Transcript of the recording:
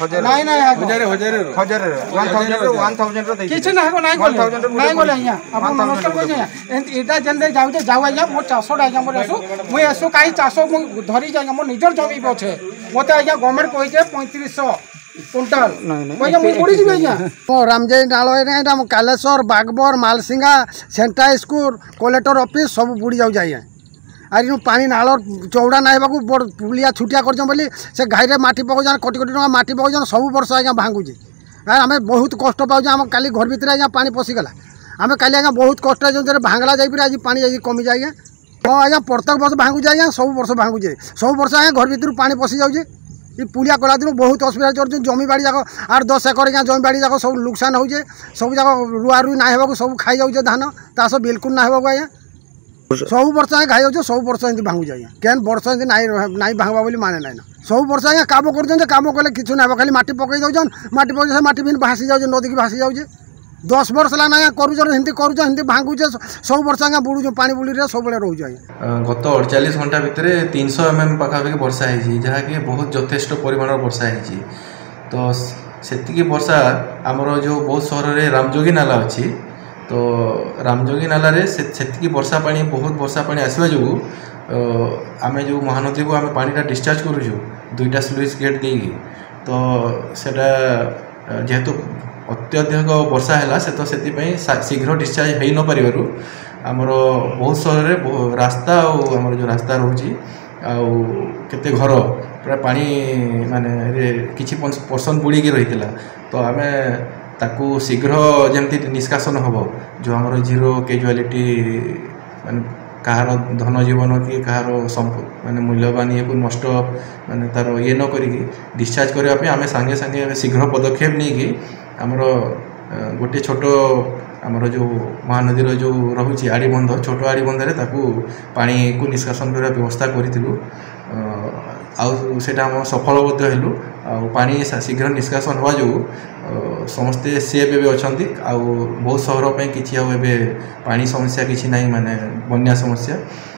नहीं नहीं हजार हजार 1000 रो किछ ना को नहीं बोले आज्ञा आप नमस्कार कोइ एटा जंदे जाउ जाउ आज्ञा मो चासोडा आज्ञा मोर आसु मुई आसु काई चासो मो धरी जाय मो निजर जमी पछे मते आज्ञा गवर्नमेंट कहि जे 3500 कुंटल कोइ मु पड़ी जी आज्ञा ओ रामजय नालो एटा कालेश्वर बागबर मालसिंगा सेंट्रल स्कूल कलेक्टर ऑफिस सब बुड़ी जाउ जाय आर पानी नाल चौड़ा ना बड़ पुलिया छुटिया कर से घाई माटी पकाउन कोटी कोटी टका माटी पकाउन सब वर्ष आज्ञा भांगुचे आम बहुत कष्ट पाऊँ आम काली घर भितर आज्ञा पानी पशिगला आम काली आज्ञा बहुत कष्ट जो भांगला जाइए आज पानी आज कमी जाए आज्ञा हाँ आज्ञा प्रत्येक वर्ष भांगुचे आज्ञा सब वर्ष भांगुचे सब वर्ष आज्ञा घर भितर पानी पशि जाऊे ये पुलिया कला दिन बहुत असुविधा चलते जमी बाड़ी जाक 8-10 एकर आज्ञा जमी बाड़ी जाक सब नुकसान होजे सब जाक रुआ रुई ना होगा सब खाई जाऊे धान तास बिल्कुल ना होगा आज्ञा सब वर्ष आगे घाई हो सब वर्ष एमती भांगुचे आज्ञा केन वर्ष एमती नाई भांगवा बोली माने ना सब वर्ष आज्ञा काम कर काम कले कि ना खाली माटी पकई दौन माटी पकई से माटी भी भासी जाऊे नदी की भासी जाऊे 10 वर्ष लाना करुँच कर भांगुचे सब वर्ष आज्ञा बुड़ू पानी बुड़ी सब रोचे आज्ञा गत 48 घंटा भितर 300 mm पाखापाखि वर्षा है जहाँकि बहुत यथेष्ट परिमाण वर्षा है तो से वर्षा आमर जो बहुत सहर में रामजोगी नाला अच्छी तो रामजोगी नाला से वर्षा पानी बहुत वर्षा पानी आसवा जो आम जो महानदी को आम पानीटा डिस्चार्ज करूँ 2टा स्लुइस गेट देगी तो सेटा जेहेतु अत्यधिक वर्षा है से तो से शीघ्र डिस्चार्ज हो न पार आमर बहुत सहर में रास्ता और आमर जो रास्ता रोचे आते घर पूरा पानी माने किसी पर्सन बुड़ी रही तो आम ताकू शीघ्र जमती निष्कासन हम जो आमर जीरो कैजुआलिटी माने कहार धन जीवन कि कहार माने मूल्यवान ये को नष्ट माने तार ये न करी डिस्चार्ज करने आम सांगे सांगे शीघ्र पदक्षेप नहीं कि आमर गोटे छोट आमर जो महानदी जो रोचे आड़ीबंध छोट आड़ीबंधे पानी को निष्कासन करने व्यवस्था करूँ आउटा आम सफल हेलु पानी शीघ्र निष्कासन हवा जो समस्ते सेफ भी अच्छा बहुत सहर किसी पानी समस्या किसी ना माने बन्या समस्या